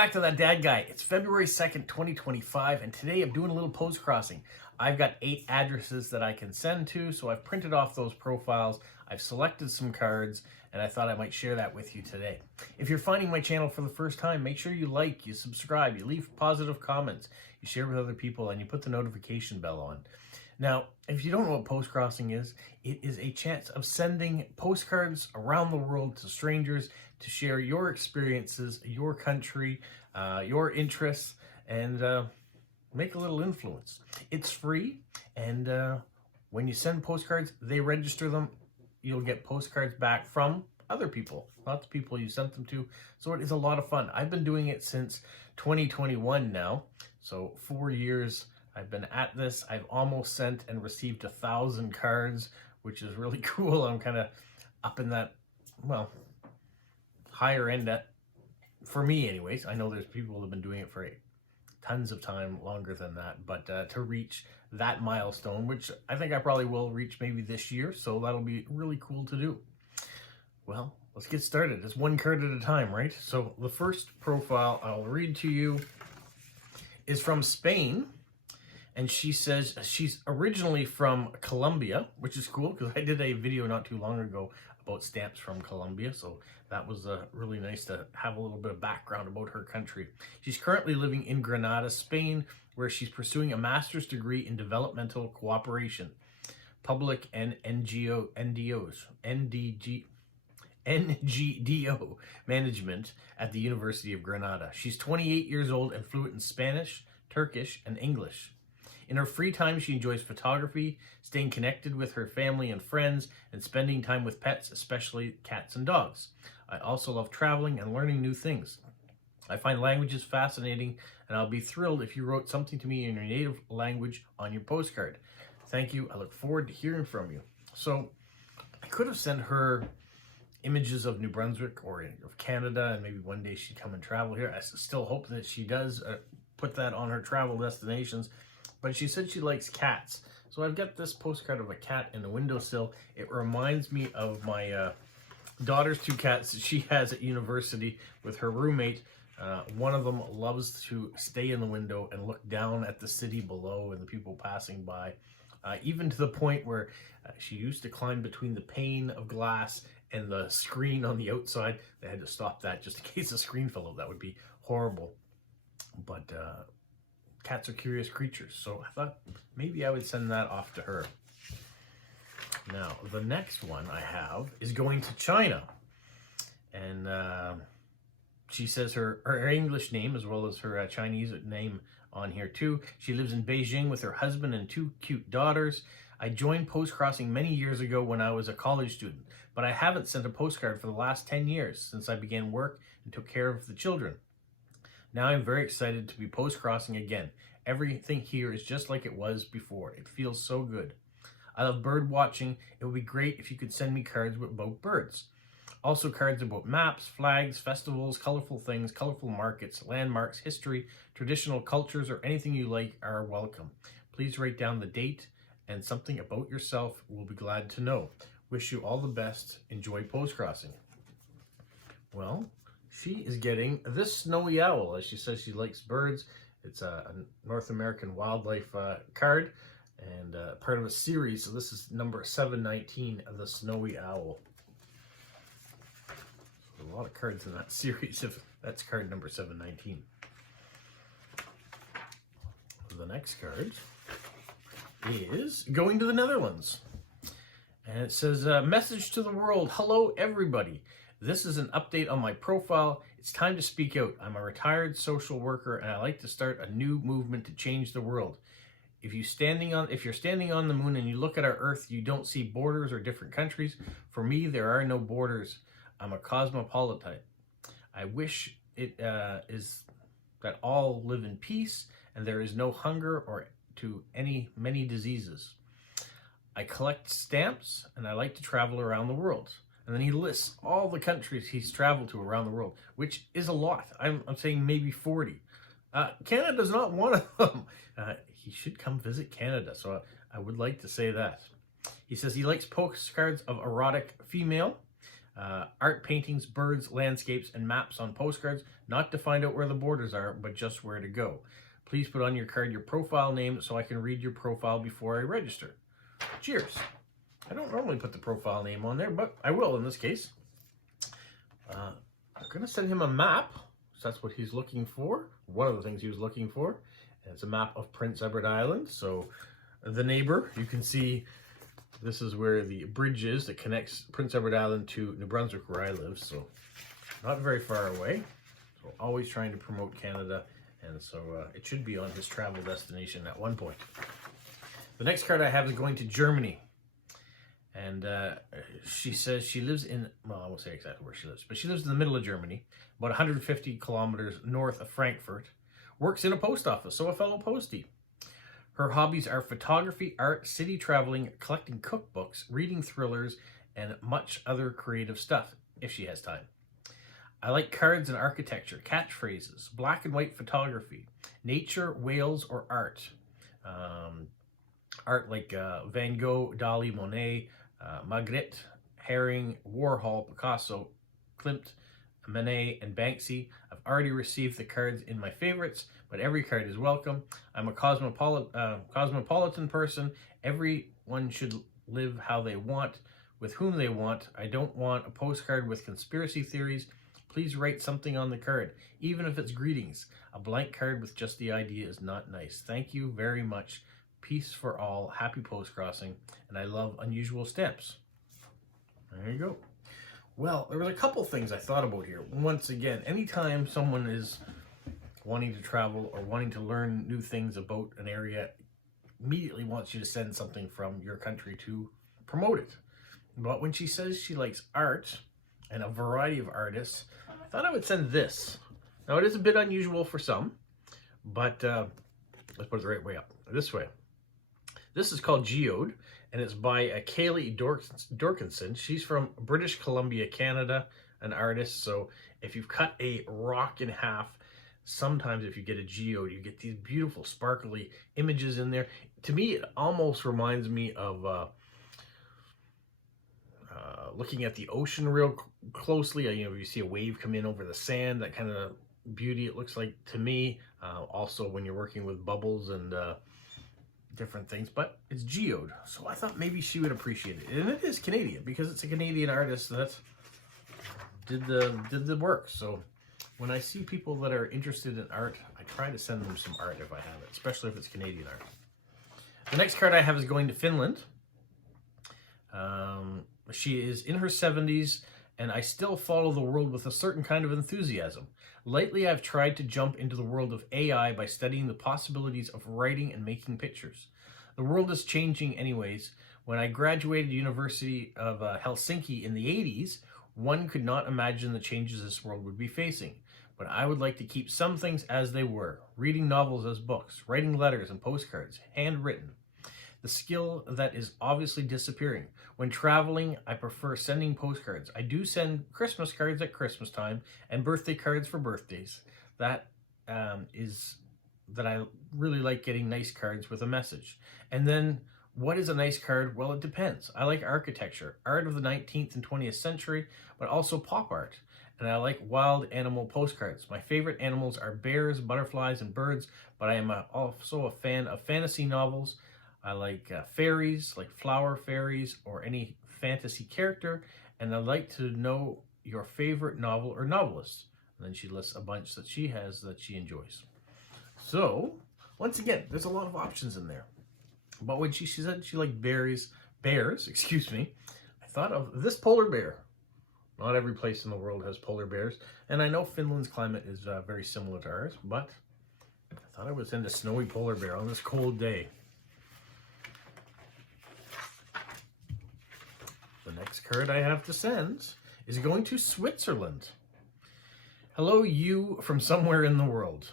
back to that dad guy. It's February 2nd, 2025, and today I'm doing a little post crossing. I've got 8 addresses that I can send to, so I've printed off those profiles. I've selected some cards, and I thought I might share that with you today. If you're finding my channel for the first time, make sure you like, you subscribe, you leave positive comments, you share with other people, and you put the notification bell on. Now, if you don't know what post crossing is, it is a chance of sending postcards around the world to strangers to share your experiences, your country, your interests, and make a little influence. It's free, and when you send postcards, they register them. You'll get postcards back from other people, not the people you sent them to. So it is a lot of fun. I've been doing it since 2021 now, so 4 years I've been at this. I've almost sent and received 1,000 cards, which is really cool. I'm kind of up in that, well, higher end at, for me anyways. I know there's people who have been doing it for tons of time, longer than that, but to reach that milestone, which I think I probably will reach maybe this year, so that'll be really cool to do. Well, let's get started. It's one card at a time, right? So the first profile I'll read to you is from Spain. And she says she's originally from Colombia, which is cool because I did a video not too long ago about stamps from Colombia. So that was really nice to have a little bit of background about her country. She's currently living in Granada, Spain, where she's pursuing a master's degree in developmental cooperation, public and NGDO management at the University of Granada. She's 28 years old and fluent in Spanish, Turkish, and English. In her free time, she enjoys photography, staying connected with her family and friends, and spending time with pets, especially cats and dogs. I also love traveling and learning new things. I find languages fascinating, and I'll be thrilled if you wrote something to me in your native language on your postcard. Thank you. I look forward to hearing from you. So I could have sent her images of New Brunswick or of Canada, and maybe one day she'd come and travel here. I still hope that she does put that on her travel destinations. But she said she likes cats. So I've got this postcard of a cat in the windowsill. It reminds me of my daughter's 2 cats that she has at university with her roommate. One of them loves to stay in the window and look down at the city below and the people passing by. Even to the point where she used to climb between the pane of glass and the screen on the outside. They had to stop that just in case the screen fell out. That would be horrible. But cats are curious creatures, so I thought maybe I would send that off to her. Now, the next one I have is going to China. And she says her English name as well as her Chinese name on here too. She lives in Beijing with her husband and 2 cute daughters. I joined postcrossing many years ago when I was a college student, but I haven't sent a postcard for the last 10 years since I began work and took care of the children. Now I'm very excited to be post-crossing again. Everything here is just like it was before. It feels so good. I love bird watching. It would be great if you could send me cards about birds. Also cards about maps, flags, festivals, colorful things, colorful markets, landmarks, history, traditional cultures, or anything you like are welcome. Please write down the date and something about yourself. We'll be glad to know. Wish you all the best. Enjoy post-crossing. Well, she is getting this snowy owl, as she says she likes birds. It's a North American wildlife card and part of a series. So this is number 719, the snowy owl. So a lot of cards in that series, if that's card number 719. The next card is going to the Netherlands. And it says, message to the world. Hello, everybody. This is an update on my profile. It's time to speak out. I'm a retired social worker and I like to start a new movement to change the world. If you're standing on the moon and you look at our Earth, you don't see borders or different countries. For me, there are no borders. I'm a cosmopolitan. I wish it is that all live in peace and there is no hunger or to many diseases. I collect stamps and I like to travel around the world. And then he lists all the countries he's traveled to around the world, which is a lot. I'm saying maybe 40. Canada's not one of them. He should come visit Canada, so I would like to say that. He says he likes postcards of erotic female, art paintings, birds, landscapes, and maps on postcards. not to find out where the borders are, but just where to go. Please put on your card your profile name so I can read your profile before I register. Cheers. I don't normally put the profile name on there, but I will in this case. I'm going to send him a map. So that's what he's looking for. One of the things he was looking for. And it's a map of Prince Edward Island. So the neighbor, you can see this is where the bridge is that connects Prince Edward Island to New Brunswick, where I live. So not very far away. So always trying to promote Canada. And so it should be on his travel destination at one point. The next card I have is going to Germany. And she says she lives in, well, I won't say exactly where she lives, but she lives in the middle of Germany, about 150 kilometers north of Frankfurt, works in a post office, so a fellow postie. Her hobbies are photography, art, city traveling, collecting cookbooks, reading thrillers, and much other creative stuff, if she has time. I like cards and architecture, catchphrases, black and white photography, nature, whales, or art. Art like Van Gogh, Dali, Monet, Magritte, Herring, Warhol, Picasso, Klimt, Manet, and Banksy. I've already received the cards in my favorites, but every card is welcome. I'm a cosmopolitan person. Everyone should live how they want, with whom they want. I don't want a postcard with conspiracy theories. Please write something on the card, even if it's greetings. A blank card with just the idea is not nice. Thank you very much. Peace for all. Happy postcrossing. And I love unusual stamps. There you go. Well, there was a couple things I thought about here. Once again, anytime someone is wanting to travel or wanting to learn new things about an area, immediately wants you to send something from your country to promote it. But when she says she likes art and a variety of artists, I thought I would send this. Now, it is a bit unusual for some, but let's put it the right way up. This way. This is called Geode, and it's by Kaylee Dorkinson. She's from British Columbia, Canada, an artist. So if you've cut a rock in half, sometimes if you get a geode, you get these beautiful sparkly images in there. To me, it almost reminds me of looking at the ocean real closely. You know, you see a wave come in over the sand, that kind of beauty it looks like to me. Also when you're working with bubbles and different things, but it's geode, so I thought maybe she would appreciate it. And it is Canadian because it's a Canadian artist that did the work. So when I see people that are interested in art, I try to send them some art if I have it, especially if it's Canadian art. The next card I have is going to Finland. She is in her 70s, and I still follow the world with a certain kind of enthusiasm. Lately, I've tried to jump into the world of AI by studying the possibilities of writing and making pictures. The world is changing anyways. When I graduated University of Helsinki in the 80s, one could not imagine the changes this world would be facing. But I would like to keep some things as they were, reading novels as books, writing letters and postcards, handwritten. The skill that is obviously disappearing. When traveling, I prefer sending postcards. I do send Christmas cards at Christmas time and birthday cards for birthdays. That I really like getting nice cards with a message. And then, what is a nice card? Well, it depends. I like architecture, art of the 19th and 20th century, but also pop art. And I like wild animal postcards. My favorite animals are bears, butterflies, and birds, but I am also a fan of fantasy novels. I like fairies, like flower fairies, or any fantasy character, and I'd like to know your favorite novel or novelist. And then she lists a bunch that she has that she enjoys. So, once again, there's a lot of options in there. But when she said she liked bears, excuse me, I thought of this polar bear. Not every place in the world has polar bears, and I know Finland's climate is very similar to ours, but I thought I would send a snowy polar bear on this cold day. The next card I have to send is going to Switzerland. Hello, you from somewhere in the world.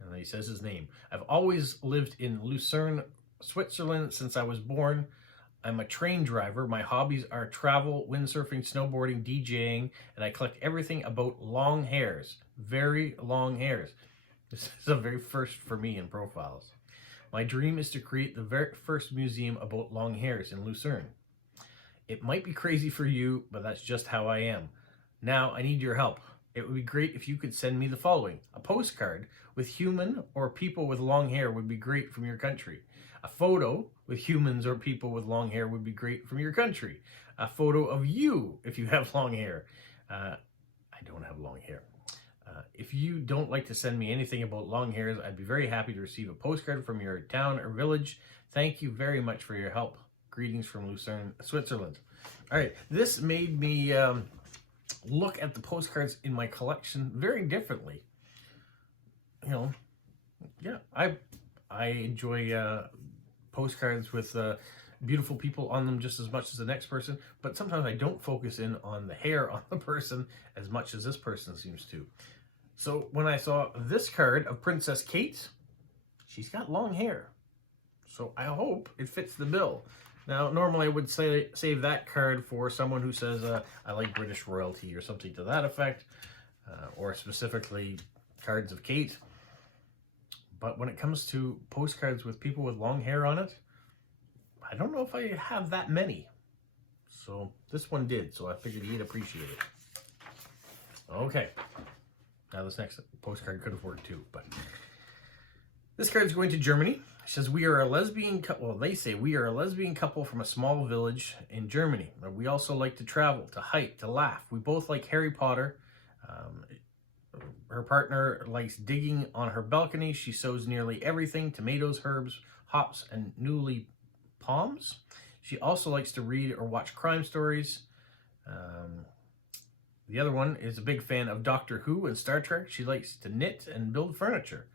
And he says his name. I've always lived in Lucerne, Switzerland since I was born. I'm a train driver. My hobbies are travel, windsurfing, snowboarding, DJing, and I collect everything about long hairs. Very long hairs. This is a very first for me in profiles. My dream is to create the very first museum about long hairs in Lucerne. It might be crazy for you, but that's just how I am. Now, I need your help. It would be great if you could send me the following. A postcard with human or people with long hair would be great from your country. A photo with humans or people with long hair would be great from your country. A photo of you if you have long hair. I don't have long hair. If you don't like to send me anything about long hairs, I'd be very happy to receive a postcard from your town or village. Thank you very much for your help. Greetings from Lucerne, Switzerland. All right, this made me look at the postcards in my collection very differently. You know, yeah, I enjoy postcards with beautiful people on them just as much as the next person, but sometimes I don't focus in on the hair on the person as much as this person seems to. So when I saw this card of Princess Kate, she's got long hair. So I hope it fits the bill. Now, normally I would save that card for someone who says, I like British royalty or something to that effect, or specifically cards of Kate. But when it comes to postcards with people with long hair on it, I don't know if I have that many. So this one did, so I figured he'd appreciate it. Okay. Now this next postcard could have worked too, but this card's going to Germany. It says, we are a lesbian couple. Well, they say we are a lesbian couple from a small village in Germany. We also like to travel, to hike, to laugh. We both like Harry Potter. Her partner likes digging on her balcony. She sows nearly everything: tomatoes, herbs, hops, and newly palms. She also likes to read or watch crime stories. The other one is a big fan of Doctor Who and Star Trek. She likes to knit and build furniture.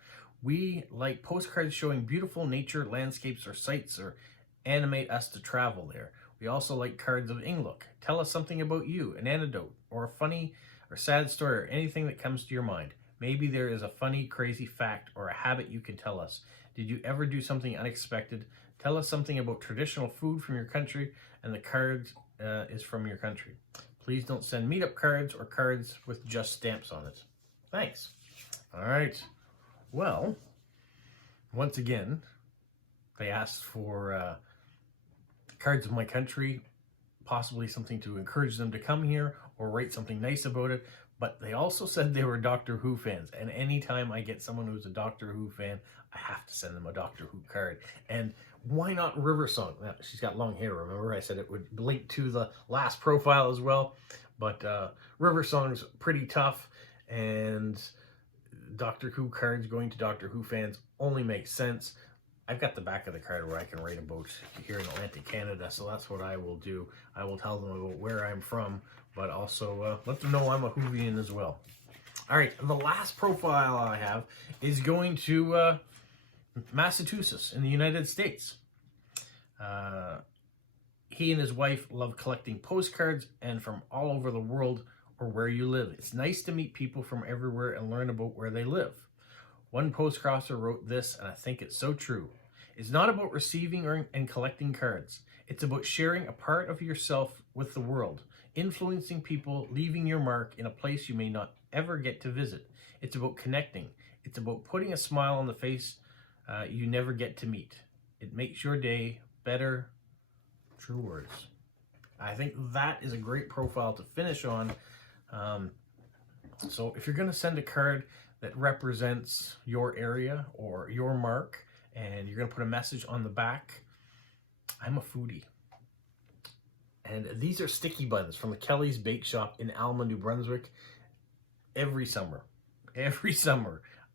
We like postcards showing beautiful nature, landscapes, or sights, or animate us to travel there. We also like cards of Inglook. Tell us something about you, an anecdote, or a funny or sad story, or anything that comes to your mind. Maybe there is a funny, crazy fact or a habit you can tell us. Did you ever do something unexpected? Tell us something about traditional food from your country, and the card is from your country. Please don't send meetup cards or cards with just stamps on it. Thanks. All right. Well, once again, they asked for cards of my country, possibly something to encourage them to come here or write something nice about it. But they also said they were Doctor Who fans. And anytime I get someone who's a Doctor Who fan, I have to send them a Doctor Who card. And why not River Song? Now, she's got long hair, remember? I said it would link to the last profile as well. But River Song's pretty tough. And Doctor Who cards going to Doctor Who fans only makes sense. I've got the back of the card where I can write about here in Atlantic Canada, so that's what I will do. I will tell them about where I'm from, but also let them know I'm a Whovian as well. All right, the last profile I have is going to Massachusetts in the United States. He and his wife love collecting postcards and from all over the world or where you live. It's nice to meet people from everywhere and learn about where they live. One postcrosser wrote this, and I think it's so true. It's not about receiving and collecting cards. It's about sharing a part of yourself with the world, influencing people, leaving your mark in a place you may not ever get to visit. It's about connecting. It's about putting a smile on the face you never get to meet. It makes your day better. True words. I think that is a great profile to finish on. So if you're going to send a card that represents your area or your mark, and you're going to put a message on the back, I'm a foodie. And these are sticky buns from the Kelly's Bake Shop in Alma, New Brunswick. Every summer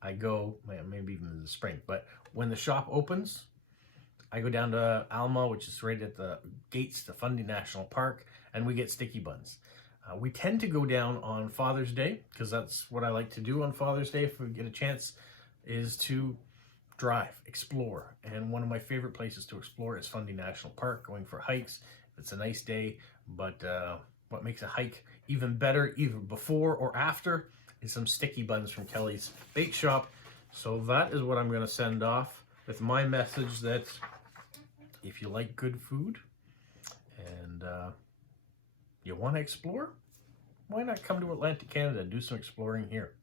I go, maybe even in the spring, but when the shop opens, I go down to Alma, which is right at the gates to Fundy National Park, and we get sticky buns. We tend to go down on Father's Day, because that's what I like to do on Father's Day if we get a chance, is to drive, explore. And one of my favorite places to explore is Fundy National Park, going for hikes. It's a nice day, but what makes a hike even better, either before or after, is some sticky buns from Kelly's Bake Shop. So that is what I'm going to send off with my message that if you like good food and you want to explore, why not come to Atlantic Canada and do some exploring here?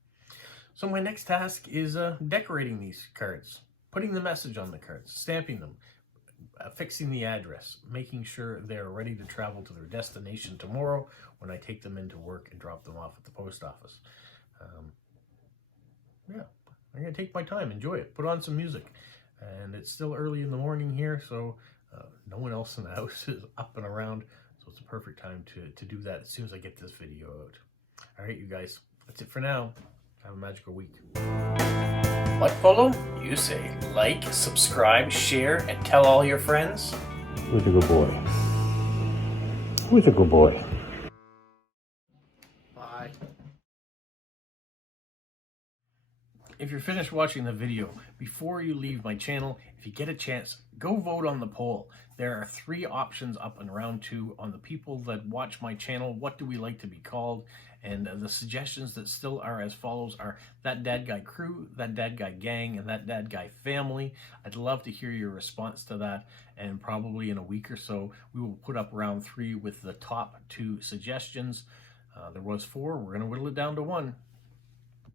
So my next task is decorating these cards, putting the message on the cards, stamping them, fixing the address, making sure they're ready to travel to their destination tomorrow when I take them into work and drop them off at the post office. Yeah, I'm going to take my time, enjoy it, put on some music. And it's still early in the morning here, so no one else in the house is up and around. So it's a perfect time to do that as soon as I get this video out. All right, you guys, that's it for now. Have a magical week. What, Polo? You say like, subscribe, share, and tell all your friends. Who's a good boy? Who's a good boy? Bye. If you're finished watching the video, before you leave my channel, if you get a chance, go vote on the poll. There are 3 options up in round 2 on the people that watch my channel. What do we like to be called? And the suggestions that still are as follows are That Dad Guy Crew, That Dad Guy Gang, and That Dad Guy Family. I'd love to hear your response to that, and probably in a week or so, we will put up round 3 with the top 2 suggestions. There was 4. We're going to whittle it down to 1.